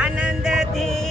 આનંદથી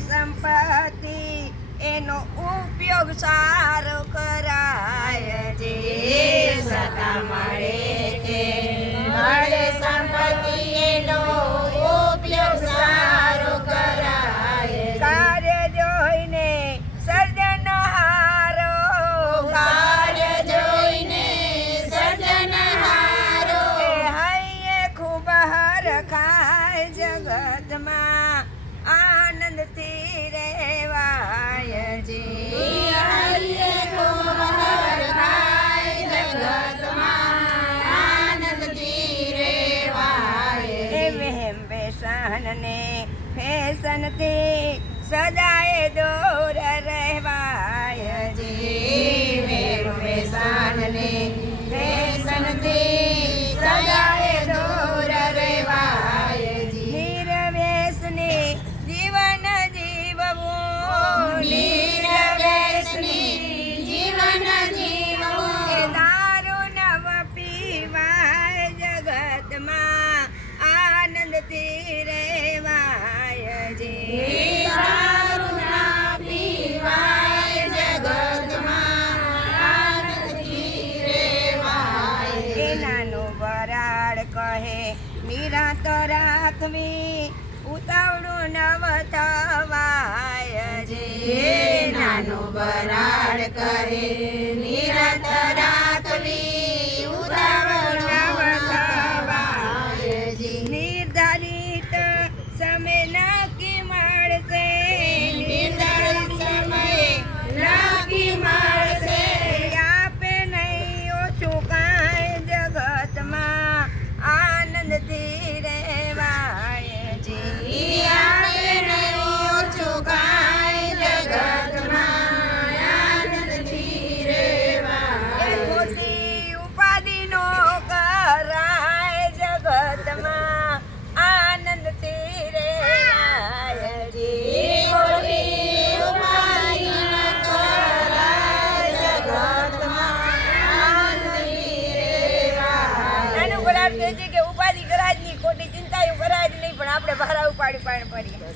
સંપત્તિ, એનો ઉપયોગ સારો કરાય. જે સતા મળે છે, મળે સંપત્તિ, એનો ઉપયોગ સારો કરાય. કાર્ય જોઈને સર્જન હારો. કાર્ય જોઈને સર્જન હારો. હૈયે ખૂબ હાર ખાય જગતમાં. કરતી રેવાયજી ને ફેશનથી સદાય દોર હાથમી ઉતાવળું નવતવાય જે નાનો બરાડ કરે. એમ કહે છે કે ઉપાધિ કરાજ નહીં ખોટી ચિંતા કરાજ નહીં પણ આપણે ભારા ઉપાડી પાણી ભરીએ